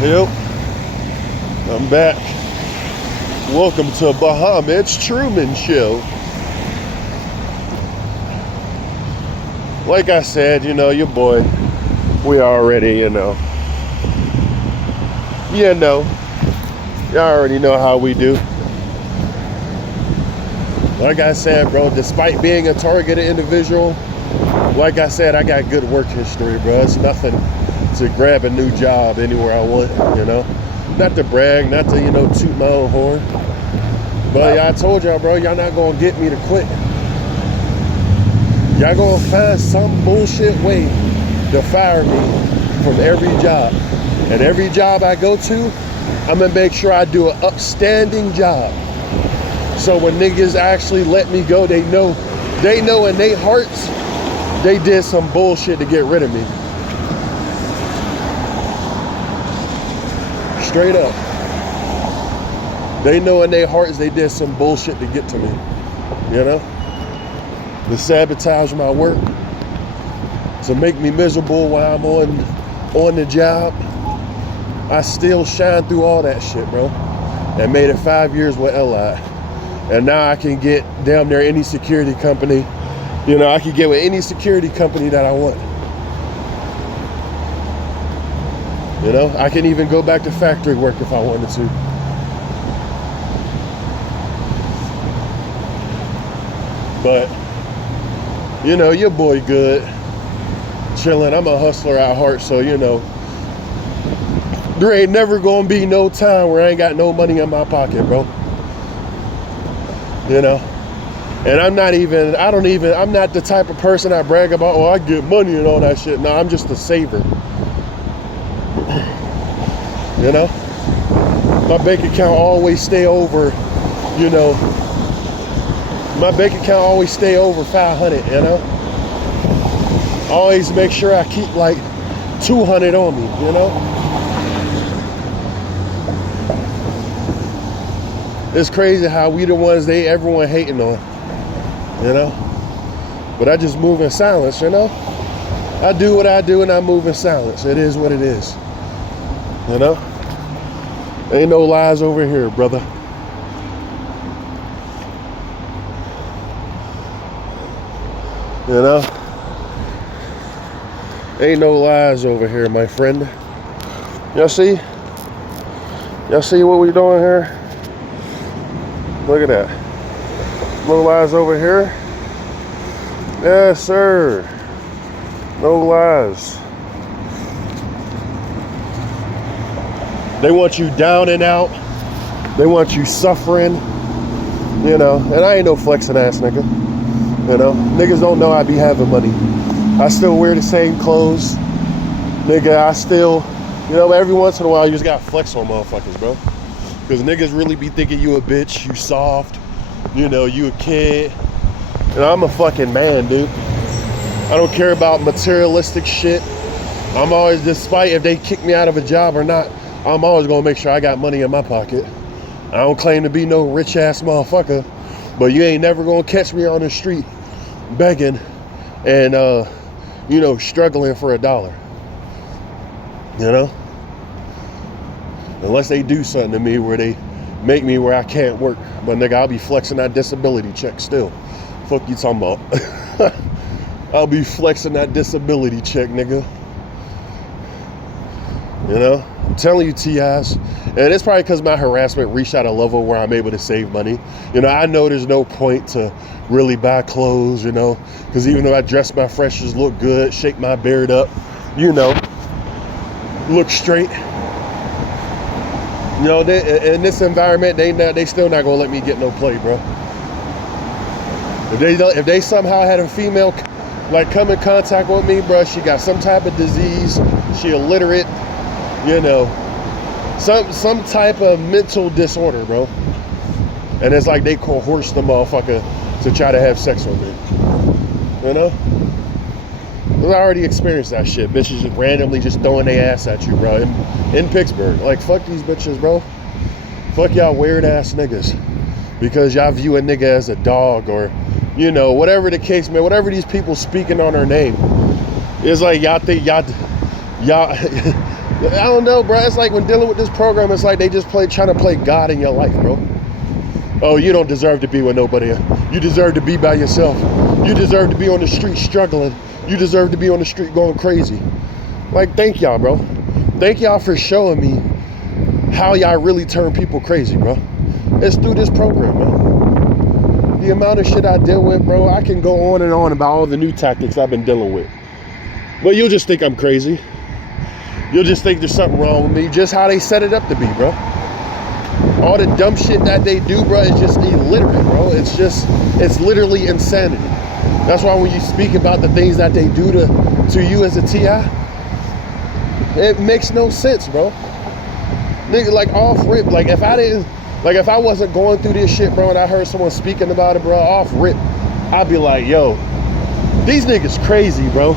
Yep, I'm back. Welcome to Bahamut's Truman Show. Like I said, your boy, we already, y'all already know how we do. Like I said, bro, despite being a targeted individual, like I said, I got good work history, bro. It's nothing to grab a new job anywhere I want, Not to brag, not to, toot my own horn. But I told y'all, bro, y'all not gonna get me to quit. Y'all gonna find some bullshit way to fire me from every job. And every job I go to, I'm gonna make sure I do an upstanding job. So when niggas actually let me go, they know in their hearts, they did some bullshit to get rid of me. Straight up. They know in their hearts they did some bullshit to get to me. To sabotage my work, to make me miserable while I'm on the job. I still shine through all that shit, bro. And made it 5 years with LI. And now I can get damn near any security company. I can get with any security company that I want. I can even go back to factory work if I wanted to. But, your boy good. Chilling. I'm a hustler at heart, so, there ain't never gonna be no time where I ain't got no money in my pocket, bro. And I'm not the type of person I brag about, oh, I get money and all that shit. No, I'm just a saver. My bank account always stay over, my bank account always stay over 500, Always make sure I keep like 200 on me, It's crazy how we the ones everyone hating on, But I just move in silence, I do what I do and I move in silence. It is what it is, Ain't no lies over here, brother. Ain't no lies over here, my friend. Y'all see what we doing here? Look at that. No lies over here. Yes, sir. No lies. They want you down and out. They want you suffering. And I ain't no flexing ass nigga. Niggas don't know I be having money. I still wear the same clothes. Nigga, I still, every once in a while you just gotta flex on motherfuckers, bro. Because niggas really be thinking you a bitch, you soft, you a kid. And I'm a fucking man, dude. I don't care about materialistic shit. I'm always, despite if they kick me out of a job or not, I'm always gonna make sure I got money in my pocket. I don't claim to be no rich ass motherfucker, but you ain't never gonna catch me on the street begging and, struggling for $1. Unless they do something to me where they make me where I can't work. But nigga, I'll be flexing that disability check still. Fuck you talking about? I'll be flexing that disability check, nigga. I'm telling you, TIs. And it's probably because my harassment reached at a level where I'm able to save money. I know there's no point to really buy clothes, because even though I dress my freshers, look good, shake my beard up, look straight. In this environment, they still not gonna let me get no play, bro. If they somehow had a female come in contact with me, bro, she got some type of disease, she illiterate, some type of mental disorder, bro. And it's like they coerce the motherfucker to try to have sex with me. I already experienced that shit. Bitches just randomly just throwing their ass at you, bro. In Pittsburgh. Like, fuck these bitches, bro. Fuck y'all weird ass niggas. Because y'all view a nigga as a dog or, whatever the case, man. Whatever these people speaking on her name. It's like y'all think y'all I don't know, bro. It's like when dealing with this program, it's like they just trying to play God in your life, bro. Oh, you don't deserve to be with nobody. You deserve to be by yourself. You deserve to be on the street struggling. You deserve to be on the street going crazy. Like, thank y'all, bro. Thank y'all for showing me how y'all really turn people crazy, bro. It's through this program, man. The amount of shit I deal with, bro, I can go on and on about all the new tactics I've been dealing with. But you'll just think I'm crazy. You'll just think there's something wrong with me, just how they set it up to be, bro. All the dumb shit that they do, bro, is just illiterate, bro. It's literally insanity. That's why when you speak about the things that they do to you as a TI, it makes no sense, bro. Nigga, like off rip, like if I wasn't going through this shit, bro, and I heard someone speaking about it, bro, off rip, I'd be like, yo, these niggas crazy, bro.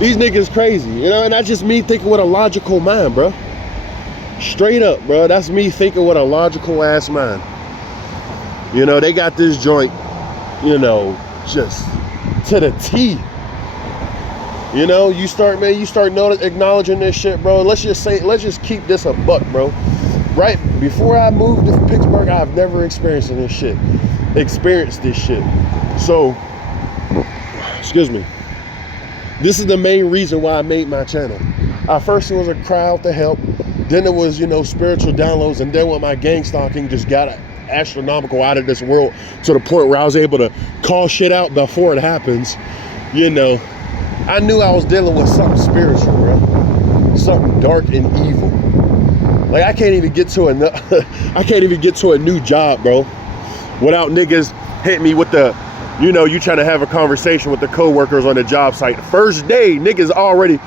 These niggas crazy, you know, and that's just me thinking with a logical mind, bro. Straight up, bro. That's me thinking with a logical ass mind. You know, they got this joint, you know, just to the T. You know, you start acknowledging this shit, bro. Let's just keep this a buck, bro. Right before I moved to Pittsburgh, I've never experienced this shit. So, excuse me. This is the main reason why I made my channel. First it was a crowd to help. Then it was, you know, spiritual downloads. And then when my gang stalking just got astronomical out of this world to the point where I was able to call shit out before it happens, you know, I knew I was dealing with something spiritual, bro. Something dark and evil. Like I can't even get to a new job, bro, without niggas hit me with the, you know, you trying to have a conversation with the coworkers on the job site. First day, niggas already.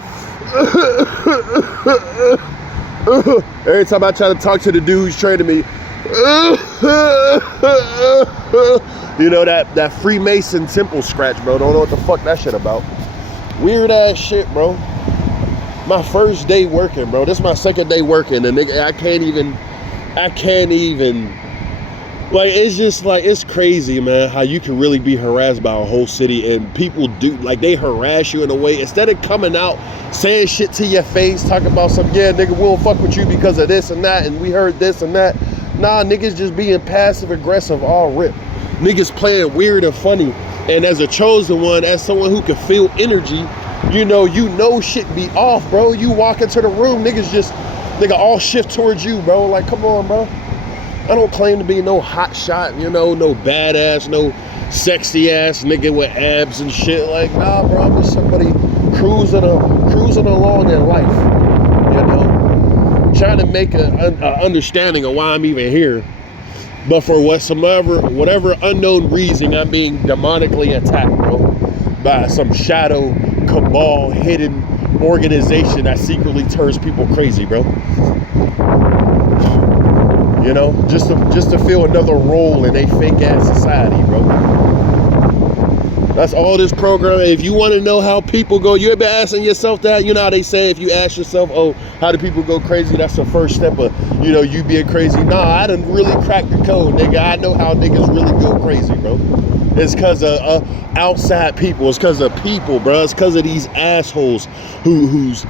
Every time I try to talk to the dudes training me, you know, that Freemason temple scratch, bro. Don't know what the fuck that shit about. Weird ass shit, bro. My first day working, bro. This is my second day working, and nigga, I can't even. Like, it's just like, it's crazy, man, how you can really be harassed by a whole city, and people do, like, they harass you in a way, instead of coming out, saying shit to your face, talking about some, yeah, nigga, we don't fuck with you because of this and that, and we heard this and that. Nah, niggas just being passive aggressive all rip. Niggas playing weird and funny, and as a chosen one, as someone who can feel energy, you know shit be off, bro. You walk into the room, nigga all shift towards you, bro. Like, come on, bro. I don't claim to be no hot shot, you know, no badass, no sexy ass nigga with abs and shit. Like, nah, bro, I'm just somebody cruising along in life, you know, trying to make a understanding of why I'm even here. But for whatever unknown reason, I'm being demonically attacked, bro, by some shadow cabal hidden organization that secretly turns people crazy, bro. You know, just to feel another role in a fake ass society, bro. That's all this program. If you want to know how people go, you ever been asking yourself that? You know how they say if you ask yourself, oh, how do people go crazy? That's the first step of, you know, you being crazy. Nah, I done really cracked the code, nigga. I know how niggas really go crazy, bro. It's because of outside people. It's because of people, bro. It's because of these assholes who's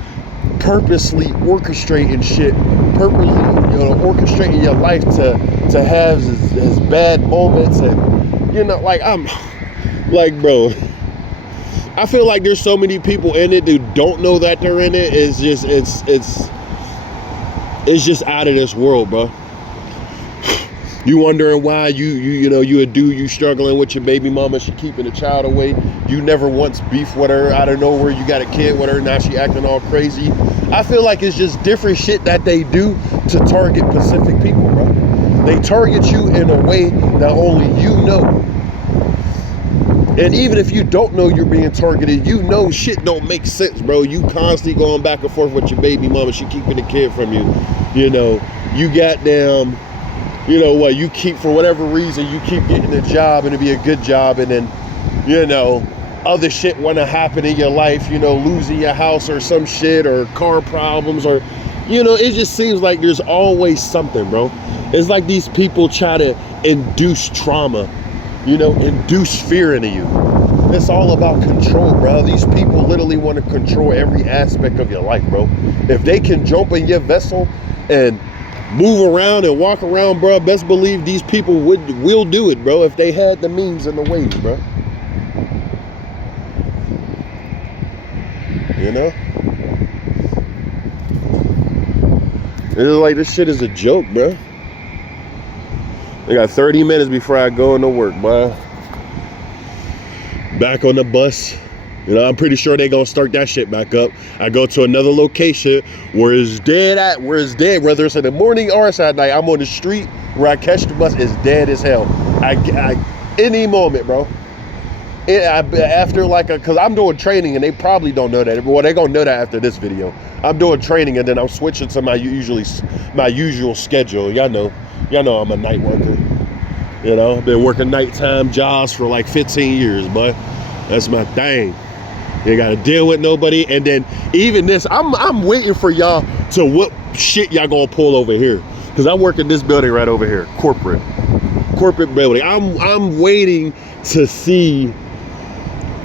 purposely orchestrating shit, orchestrating your life to have his bad moments, and you know, like bro, I feel like there's so many people in it who don't know that they're in it. It's just out of this world, bro. You wondering why you a dude, you struggling with your baby mama, she keeping the child away. You never once beef with her out of nowhere. You got a kid with her, now she acting all crazy. I feel like it's just different shit that they do to target specific people, bro. They target you in a way that only you know. And even if you don't know you're being targeted, you know shit don't make sense, bro. You constantly going back and forth with your baby mama, she keeping the kid from you. You know, you goddamn, you know what, you keep, for whatever reason, you keep getting a job and it'd be a good job, and then, you know, other shit wanna happen in your life, you know, losing your house or some shit, or car problems, or, you know, it just seems like there's always something, bro. It's like these people try to induce trauma, you know, induce fear into you. It's all about control, bro. These people literally want to control every aspect of your life, bro. If they can jump in your vessel and move around and walk around, bro, best believe these people will do it, bro, if they had the means and the ways, bro. You know? It's like this shit is a joke, bro. I got 30 minutes before I go into work, boy. Back on the bus. You know, I'm pretty sure they gonna start that shit back up. I go to another location where it's dead at, whether it's in the morning or it's at night. I'm on the street where I catch the bus, it's dead as hell. I any moment, bro. After like cause I'm doing training and they probably don't know that. Well, they gonna know that after this video. I'm doing training and then I'm switching to my usual schedule. Y'all know I'm a night worker. You know, been working nighttime jobs for like 15 years, but that's my thing. You ain't gotta deal with nobody. And then even this, I'm waiting for y'all to what shit y'all gonna pull over here. Cause I work in this building right over here, corporate building. I'm waiting to see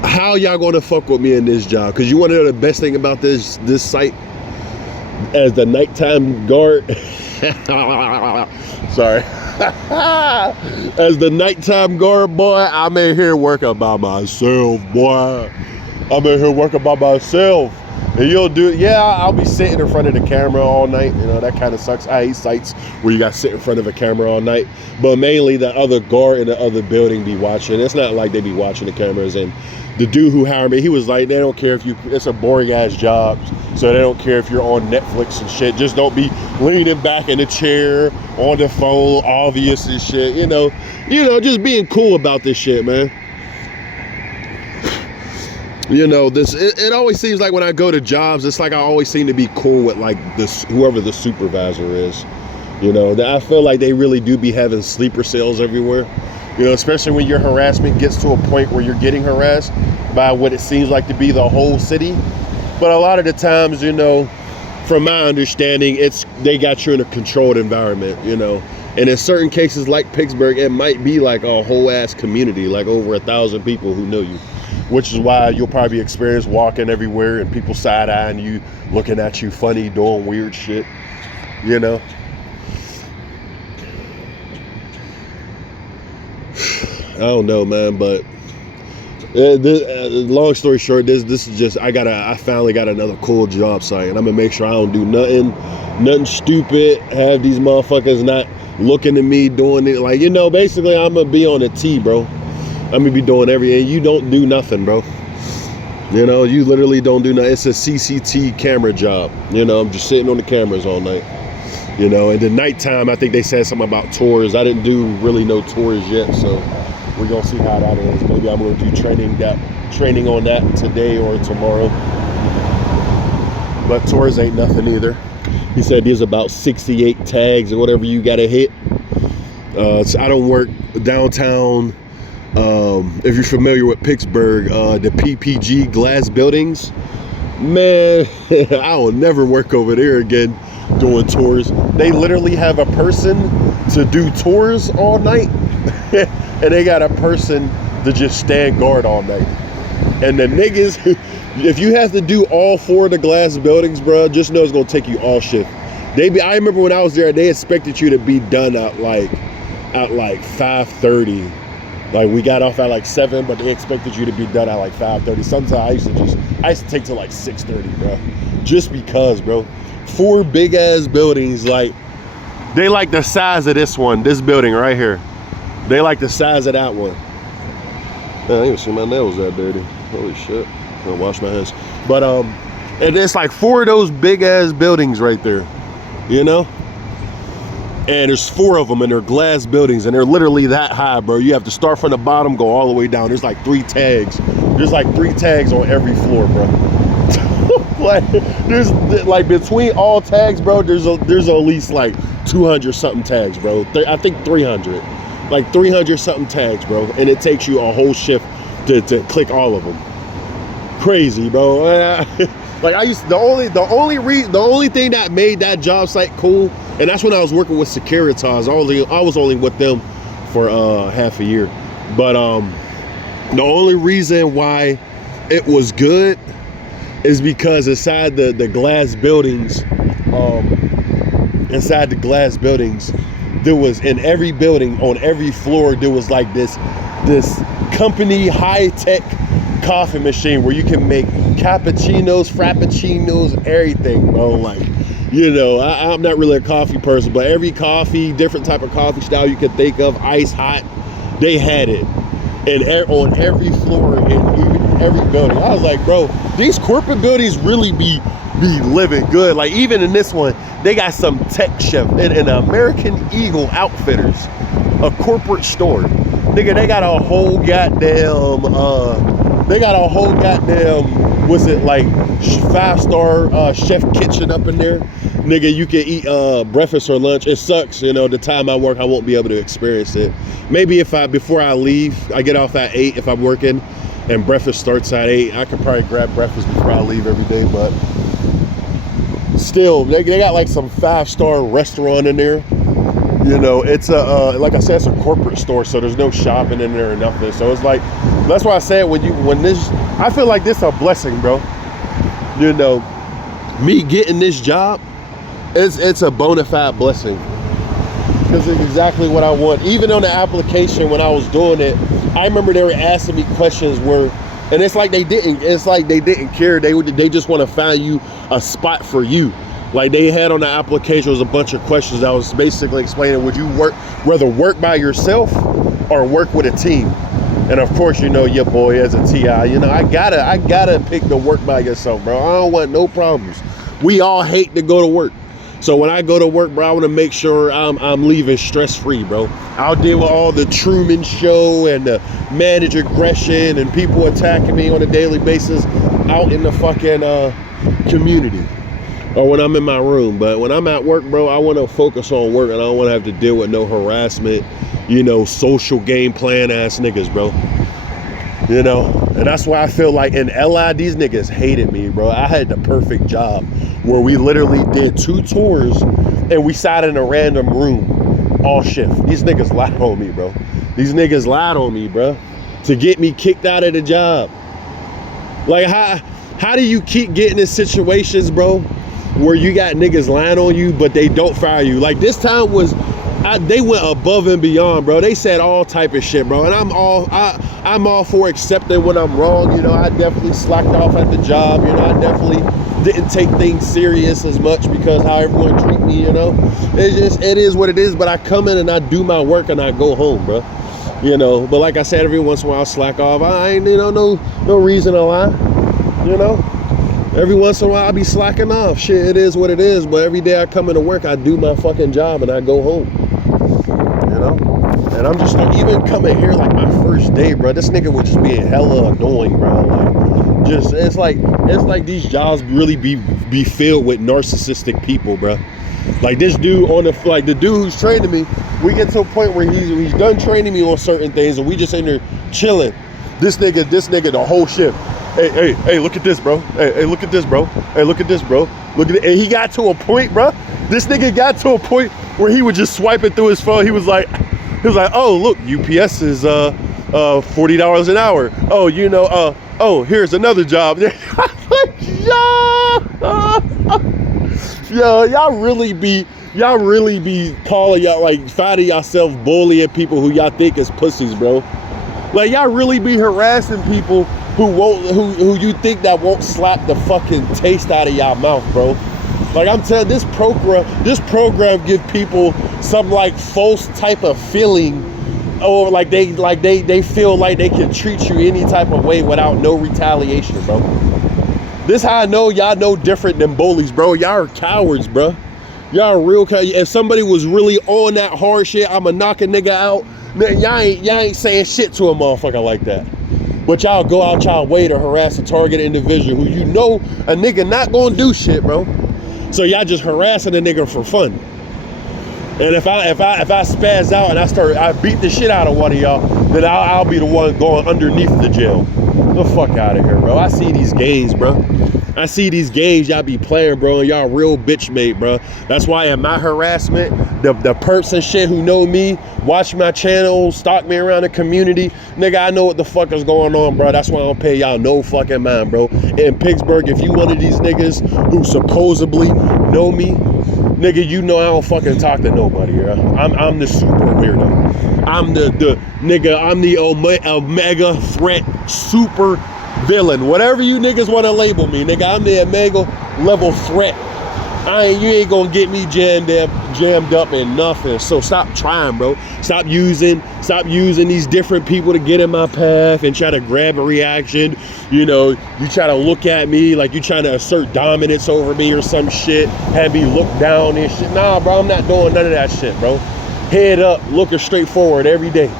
how y'all gonna fuck with me in this job. Cause you wanna know the best thing about this site? As the nighttime guard, sorry. As the nighttime guard, boy, I'm in here working by myself, boy. I'm in here working by myself. And you'll do it. Yeah, I'll be sitting in front of the camera all night. You know, that kind of sucks. I hate sites where you got to sit in front of a camera all night. But mainly the other guard in the other building be watching. It's not like they be watching the cameras. And the dude who hired me, he was like, they don't care if it's a boring ass job. So they don't care if you're on Netflix and shit. Just don't be leaning back in the chair on the phone, obvious and shit. You know, just being cool about this shit, man. You know, it always seems like when I go to jobs, it's like I always seem to be cool with like this, whoever the supervisor is. You know, I feel like they really do be having sleeper cells everywhere. You know, especially when your harassment gets to a point where you're getting harassed by what it seems like to be the whole city. But a lot of the times, you know, from my understanding, they got you in a controlled environment, you know. And in certain cases like Pittsburgh, it might be like a whole ass community, like over 1,000 people who know you. Which is why you'll probably experience walking everywhere and people side-eyeing you, looking at you funny, doing weird shit, you know. I don't know, man, but long story short, this is just, I finally got another cool job site, and I'm gonna make sure I don't do nothing stupid, have these motherfuckers not looking at me doing it. Like, you know, basically I'm gonna be on a T, bro. I'm gonna be doing everything. You don't do nothing, bro. You know, you literally don't do nothing. It's a CCT camera job. You know, I'm just sitting on the cameras all night. You know, and the nighttime, I think they said something about tours. I didn't do really no tours yet, so we're gonna see how that is. Maybe I'm gonna do training on that today or tomorrow. But tours ain't nothing either. He said there's about 68 tags or whatever you gotta hit. So I don't work downtown. If you're familiar with Pittsburgh, the PPG glass buildings, man, I will never work over there again doing tours. They literally have a person to do tours all night and they got a person to just stand guard all night. And the niggas, if you have to do all 4 of the glass buildings, bro, just know it's gonna take you all shift. I remember when I was there, they expected you to be done at like 5:30. Like, we got off at like 7, but they expected you to be done at like 5:30. Sometimes I used to take till like 6:30, bro. Just because, bro. 4 big ass buildings, like, they like the size of this building right here. They like the size of that one. Man, I didn't even see my nails that dirty. Holy shit. I'm gonna wash my hands. But and it's like 4 of those big ass buildings right there. You know? And there's 4 of them, and they're glass buildings, and they're literally that high, bro. You have to start from the bottom, go all the way down. There's like 3 tags. There's like 3 tags on every floor, bro. Like, there's like between all tags, bro, there's at least like 200 something tags, bro. I think 300. Like 300 something tags, bro. And it takes you a whole shift to click all of them. Crazy, bro. Like, the only thing that made that job site cool, and that's when I was working with Securitas. I was only with them for half a year. But The only reason why it was good is because inside the glass buildings, there was, in every building, on every floor, there was like this company high-tech coffee machine where you can make cappuccinos, frappuccinos, everything, bro. Like, you know, I'm not really a coffee person, but every coffee, different type of coffee style you can think of, ice, hot, they had it. And on every floor and even every building. I was like, bro, these corporate buildings really be living good. Like, even in this one, they got some tech chef and an American Eagle Outfitters, a corporate store. Nigga, they got a whole goddamn, what's it, like, 5-star chef kitchen up in there. Nigga, you can eat breakfast or lunch. It sucks, you know, the time I work, I won't be able to experience it. Maybe before I leave, I get off at 8 if I'm working, and breakfast starts at 8. I could probably grab breakfast before I leave every day, but still, they got like some 5-star restaurant in there. You know, it's like I said, it's a corporate store, so there's no shopping in there or nothing. So it's like, that's why I said I feel like this is a blessing, bro. You know, me getting this job, it's a bona fide blessing, because it's exactly what I want. Even on the application when I was doing it, I remember they were asking me questions and it's like they didn't care. They just want to find you a spot for you. Like, they had on the application was a bunch of questions that was basically explaining, would you rather work by yourself or work with a team? And of course, you know, your boy as a TI, you know, I gotta pick the work by yourself, bro. I don't want no problems. We all hate to go to work. So when I go to work, bro, I want to make sure I'm leaving stress-free, bro. I'll deal with all the Truman Show and the manager aggression and people attacking me on a daily basis out in the fucking community, or when I'm in my room. But when I'm at work, bro, I want to focus on work, and I don't want to have to deal with no harassment, you know, social game plan ass niggas, bro. You know, and that's why I feel like in LI, these niggas hated me, bro. I had the perfect job where we literally did 2 tours and we sat in a random room all shift. These niggas lied on me, bro. These niggas lied on me, bro, to get me kicked out of the job. Like, how do you keep getting in situations, bro, where you got niggas lying on you, but they don't fire you? Like, this time they went above and beyond, bro. They said all type of shit, bro. And I'm all for accepting when I'm wrong. You know, I definitely slacked off at the job. You know, I definitely didn't take things serious as much because how everyone treat me, you know. It is what it is. But I come in and I do my work and I go home, bro. You know, but like I said, every once in a while I slack off. I ain't, you know, no reason to lie, you know. Every once in a while I be slacking off. Shit, it is what it is. But every day I come into work, I do my fucking job and I go home. You know? And I'm just like, even coming here like my first day, bro, this nigga was just being hella annoying, bro. Like, just it's like these jobs really be filled with narcissistic people, bro. Like, this dude the dude who's training me, we get to a point where he's done training me on certain things and we just in there chilling. This nigga the whole shift. Hey, look at this, bro. Hey, look at this, bro. Hey, look at this, bro. Look at it. And he got to a point, bro. This nigga got to a point where he would just swipe it through his phone. He was like, oh, look, UPS is $40 an hour. Oh, you know, oh, here's another job. Yo, y'all really be calling y'all, like, finding yourself bullying people who y'all think is pussies, bro. Like, y'all really be harassing people who you think that won't slap the fucking taste out of y'all mouth, bro. Like, I'm telling you, this program give people some like false type of feeling, or like they feel like they can treat you any type of way without no retaliation, bro. This how I know y'all no different than bullies, bro. Y'all are cowards, bro. Y'all are real cowards. If somebody was really on that hard shit, I'ma knock a nigga out. Man, y'all ain't saying shit to a motherfucker like that. But y'all go out y'all way to harass a target individual who you know a nigga not gonna do shit, bro. So y'all just harassing a nigga for fun. And if I spaz out and I beat the shit out of one of y'all, then I'll be the one going underneath the jail. The fuck out of here, bro. I see these games, bro. I see these games y'all be playing, bro, and y'all real bitch made, bro. That's why in my harassment, the perps and shit who know me, watch my channel, stalk me around the community, nigga, I know what the fuck is going on, bro. That's why I don't pay y'all no fucking mind, bro. In Pittsburgh, if you one of these niggas who supposedly know me, nigga, you know I don't fucking talk to nobody, bro. I'm the super weirdo. I'm the nigga, I'm the omega threat super villain, whatever you niggas want to label me, nigga. I'm the omega level threat. You ain't gonna get me jammed up in nothing. So stop trying, bro. Stop using these different people to get in my path and try to grab a reaction. You know, you try to look at me like you trying to assert dominance over me or some shit, have me look down and shit. Nah, bro, I'm not doing none of that shit, bro. Head up, looking straight forward every day.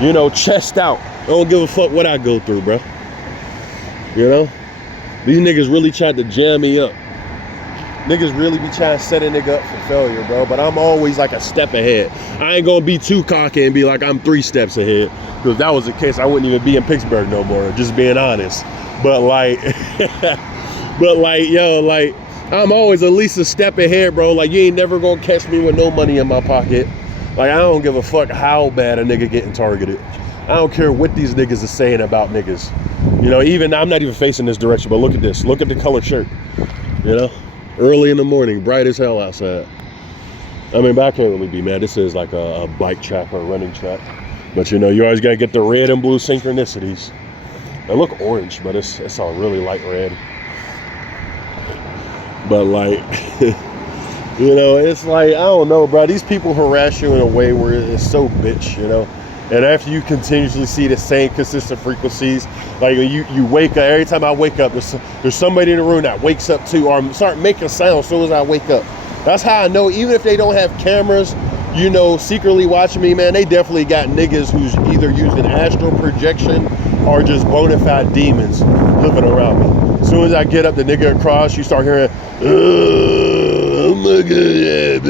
You know, chest out. I don't give a fuck what I go through, bro. You know? These niggas really tried to jam me up. Niggas really be trying to set a nigga up for failure, bro. But I'm always like a step ahead. I ain't gonna be too cocky and be like I'm 3 steps ahead. Because if that was the case, I wouldn't even be in Pittsburgh no more. Just being honest. But like, yo, like, I'm always at least a step ahead, bro. Like, you ain't never gonna catch me with no money in my pocket. Like, I don't give a fuck how bad a nigga getting targeted. I don't care what these niggas are saying about niggas. You know, even, I'm not even facing this direction, but look at this. Look at the color shirt. You know? Early in the morning, bright as hell outside. I mean, but I can't really be mad. This is like a bike track or a running track. But you know, you always gotta get the red and blue synchronicities. They look orange, but it's all really light red. But like, you know, it's like, I don't know, bro. These people harass you in a way where it's so bitch, you know? And after you continuously see the same consistent frequencies, like you wake up, every time I wake up, there's somebody in the room that wakes up too, or start making sound as soon as I wake up. That's how I know, even if they don't have cameras, you know, secretly watching me, man, they definitely got niggas who's either using astral projection or just bona fide demons living around me. As soon as I get up, the nigga across, you start hearing, oh my God,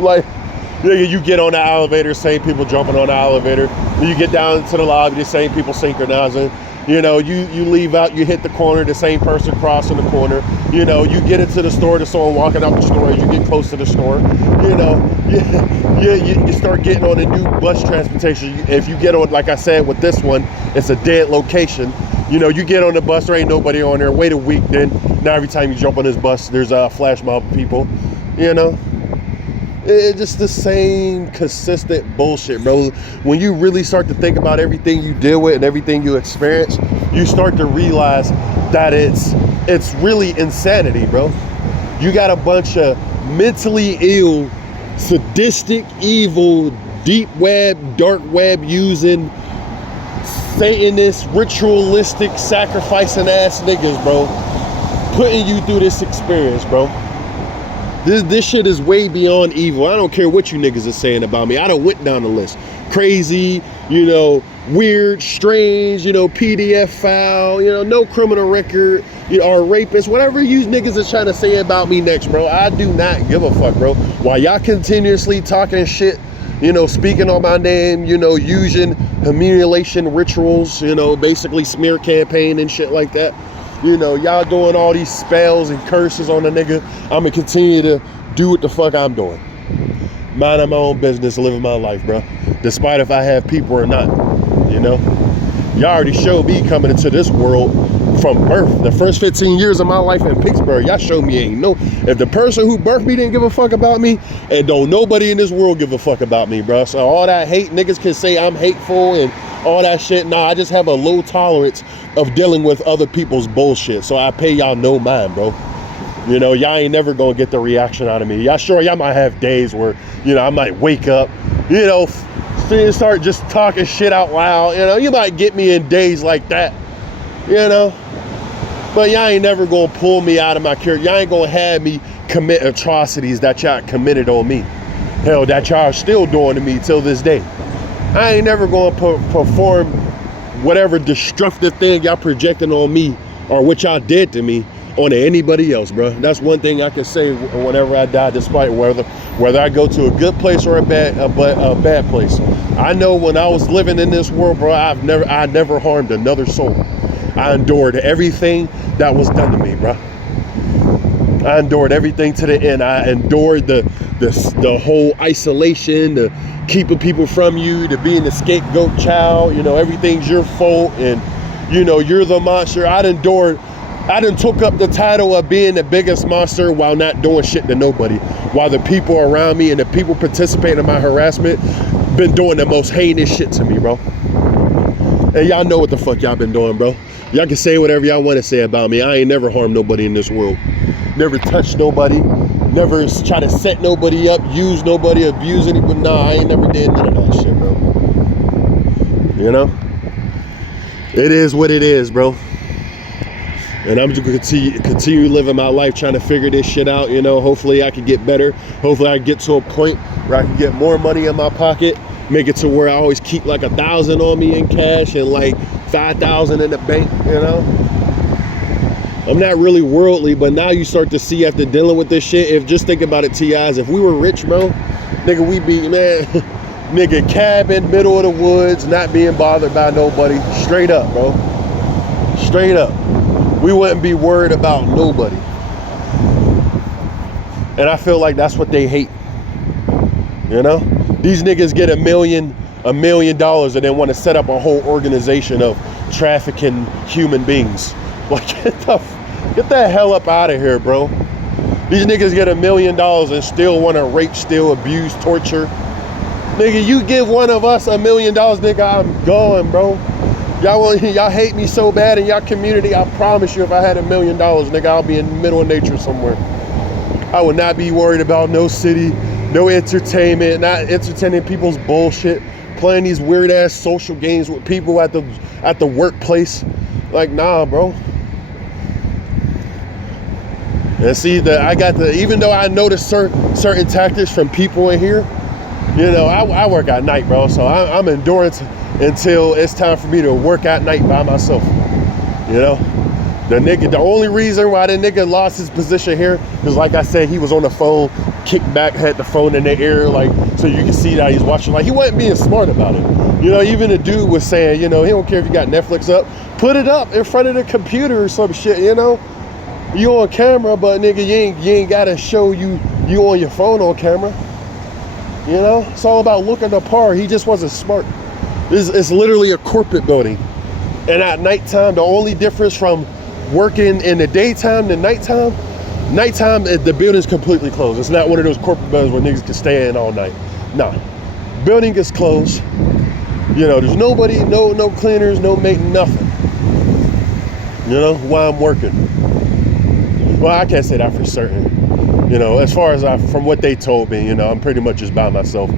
like, nigga, you get on the elevator, same people jumping on the elevator. You get down to the lobby, the same people synchronizing. You know, you leave out, you hit the corner, the same person crossing the corner. You know, you get into the store, there's someone walking out the store as you get close to the store. You know, you start getting on a new bus transportation. If you get on, like I said, with this one, it's a dead location. You know, you get on the bus, there ain't nobody on there. Wait a week, then now every time you jump on this bus, there's a flash mob of people. You know? It's just the same consistent bullshit, bro. When you really start to think about everything you deal with and everything you experience, you start to realize that it's really insanity, bro. You got a bunch of mentally ill, sadistic, evil, deep web, dark web using, Satanist, ritualistic, sacrificing ass niggas, bro, putting you through this experience, bro. This shit is way beyond evil. I don't care what you niggas are saying about me. I done went down the list. Crazy, you know, weird, strange, you know, PDF file, you know, no criminal record, you know, or rapist, whatever you niggas are trying to say about me next, bro. I do not give a fuck, bro. While y'all continuously talking shit, you know, speaking on my name, you know, using humiliation rituals, you know, basically smear campaign and shit like that. You know, y'all doing all these spells and curses on the nigga. I'm gonna continue to do what the fuck I'm doing. Minding my own business, living my life, bro. Despite if I have people or not, you know. Y'all already showed me coming into this world from birth. The first 15 years of my life in Pittsburgh, y'all showed me ain't no. If the person who birthed me didn't give a fuck about me, and don't nobody in this world give a fuck about me, bro. So all that hate, niggas can say I'm hateful and all that shit. Nah, I just have a low tolerance of dealing with other people's bullshit. So I pay y'all no mind, bro. You know, y'all ain't never gonna get the reaction out of me. Y'all might have days where, you know, I might wake up, you know, start just talking shit out loud. You know, you might get me in days like that, you know. But y'all ain't never gonna pull me out of my character. Y'all ain't gonna have me commit atrocities that y'all committed on me. Hell, that y'all are still doing to me till this day. I ain't never gonna perform whatever destructive thing y'all projecting on me or what y'all did to me on anybody else, bro. That's one thing I can say whenever I die, despite whether I go to a good place or a bad place. I know when I was living in this world, bro, I never harmed another soul. I endured everything that was done to me, bro. I endured everything to the end. I endured the whole isolation, the keeping people from you, to being the scapegoat child. You know, everything's your fault, and you know you're the monster. I done took up the title of being the biggest monster while not doing shit to nobody. While the people around me and the people participating in my harassment been doing the most heinous shit to me, bro. And y'all know what the fuck y'all been doing, bro. Y'all can say whatever y'all want to say about me. I ain't never harmed nobody in this world. Never touched nobody. Never try to set nobody up, use nobody, abuse anybody. Nah, I ain't never did none of that shit, bro. You know? It is what it is, bro. And I'm just gonna continue living my life trying to figure this shit out, you know. Hopefully I can get better. Hopefully I can get to a point where I can get more money in my pocket, make it to where I always keep like 1,000 on me in cash and like 5,000 in the bank, you know. I'm not really worldly, but now you start to see after dealing with this shit, if just think about it, T.I.s, if we were rich, bro, nigga, we'd be, man, nigga, cabin, middle of the woods, not being bothered by nobody, straight up, bro, straight up. We wouldn't be worried about nobody. And I feel like that's what they hate. You know? These niggas get $1 million and then want to set up a whole organization of trafficking human beings. Like, get the hell up out of here, bro. These niggas get $1 million and still want to rape, steal, abuse, torture. Nigga, you give one of us $1 million, nigga, I'm going, bro. Y'all hate me so bad in y'all community. I promise you, if I had $1 million, nigga, I'll be in the middle of nature somewhere. I would not be worried about no city, no entertainment, not entertaining people's bullshit, playing these weird ass social games with people at the workplace. Like, nah, bro. And see that even though I noticed certain tactics from people in here, you know, I work at night, bro. So I'm enduring until it's time for me to work at night by myself. You know, the only reason why the nigga lost his position here is, like I said, he was on the phone, kicked back, had the phone in the ear, like, so you can see that he's watching. Like, he wasn't being smart about it. You know, even the dude was saying, you know, he don't care if you got Netflix up, put it up in front of the computer or some shit, you know. You on camera, but nigga, you ain't gotta show you on your phone on camera. You know, it's all about looking the part. He just wasn't smart. It's literally a corporate building. And at nighttime, the only difference from working in the daytime to nighttime, the building's completely closed. It's not one of those corporate buildings where niggas can stay in all night. Nah, building is closed. You know, there's nobody, no cleaners, no mate, nothing. You know, while I'm working. Well, I can't say that for certain. You know, as far as from what they told me, you know, I'm pretty much just by myself.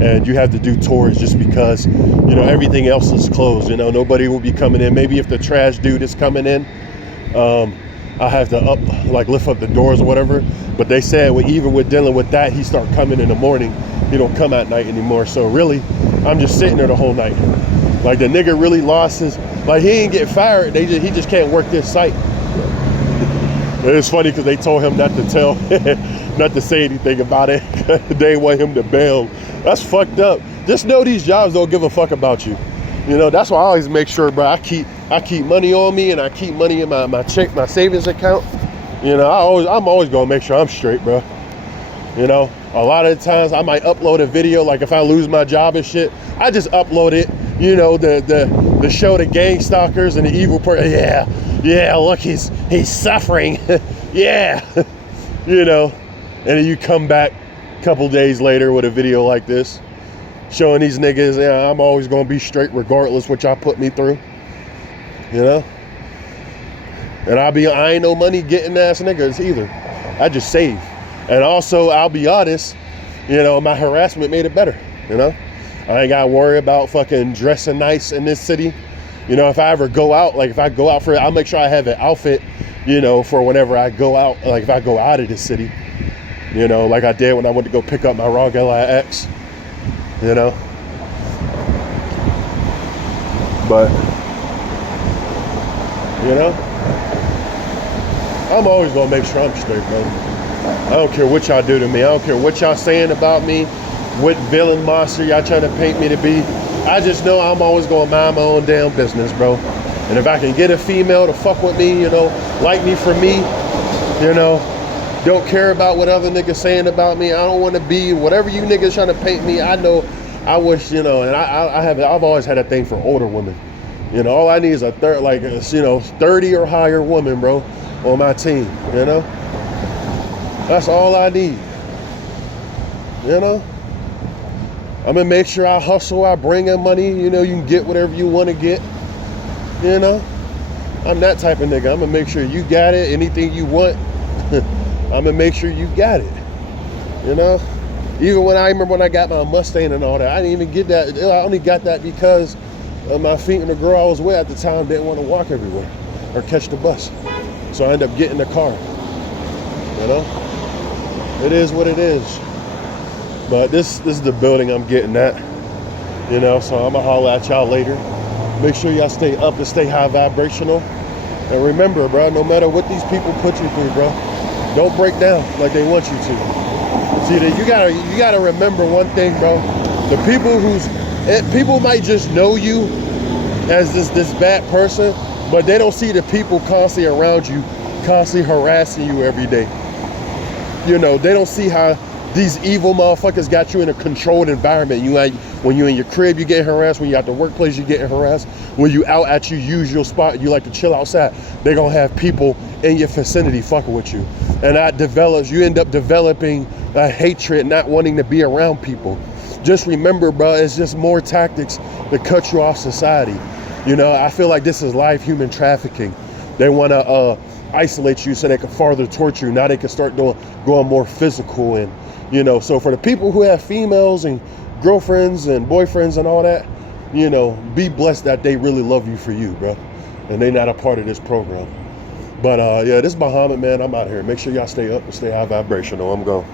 And you have to do tours just because, you know, everything else is closed. You know, nobody will be coming in. Maybe if the trash dude is coming in, I have to lift up the doors or whatever. But they said even with dealing with that, he start coming in the morning. He don't come at night anymore. So really, I'm just sitting there the whole night. Like, the nigga really lost his, like, he ain't get fired. He just can't work this site. It's funny because they told him not to say anything about it. They want him to bail. That's fucked up. Just know these jobs don't give a fuck about you. You know, that's why I always make sure, bro, I keep money on me and I keep money in my savings account. You know, I'm always gonna make sure I'm straight, bro. You know, a lot of the times I might upload a video, like if I lose my job and shit, I just upload it, you know, the show the gang stalkers and the evil person. Yeah, look, he's suffering. Yeah. You know, and then you come back a couple days later with a video like this, showing these niggas, yeah, I'm always gonna be straight regardless what y'all put me through. You know? And I ain't no money getting ass niggas either. I just save. And also, I'll be honest, you know, my harassment made it better, you know? I ain't gotta worry about fucking dressing nice in this city. You know, if I ever go out, like if I go out for it, I'll make sure I have an outfit, you know, for whenever I go out, like if I go out of the city, you know, like I did when I went to go pick up my ROG LIX, you know? But, you know, I'm always gonna make sure I'm straight, bro. I don't care what y'all do to me. I don't care what y'all saying about me, what villain monster y'all trying to paint me to be. I just know I'm always gonna mind my own damn business, bro. And if I can get a female to fuck with me, you know, like me for me, you know, don't care about what other niggas saying about me. I don't want to be whatever you niggas trying to paint me. I know, I wish, you know, and I've always had a thing for older women. You know, all I need is a 30 or higher woman, bro, on my team, you know? That's all I need, you know? I'm gonna make sure I hustle, I bring in money, you know, you can get whatever you want to get, you know? I'm that type of nigga. I'm gonna make sure you got it, anything you want, I'm gonna make sure you got it, you know? Even when I remember when I got my Mustang and all that, I didn't even get that. I only got that because my feet and the girl I was with at the time didn't want to walk everywhere or catch the bus. So I ended up getting the car, you know? It is what it is. But this is the building I'm getting at, you know, so I'm gonna holler at y'all later. Make sure y'all stay up and stay high vibrational. And remember, bro, no matter what these people put you through, bro, don't break down like they want you to. See, you gotta remember one thing, bro. The people might just know you as this bad person, but they don't see the people constantly around you, constantly harassing you every day. You know, they don't see how these evil motherfuckers got you in a controlled environment. When you're in your crib, you get harassed. When you're at the workplace, you get harassed. When you out at your usual spot, you like to chill outside, they're gonna have people in your vicinity fucking with you. And you end up developing a hatred, not wanting to be around people. Just remember, bro, it's just more tactics to cut you off society. You know, I feel like this is live human trafficking. They wanna isolate you so they can further torture you. Now they can start going more physical. And, you know, so for the people who have females and girlfriends and boyfriends and all that, you know, be blessed that they really love you for you, bro. And they not a part of this program. But yeah, this is Muhammad, man. I'm out here. Make sure y'all stay up and stay high vibrational. I'm gone.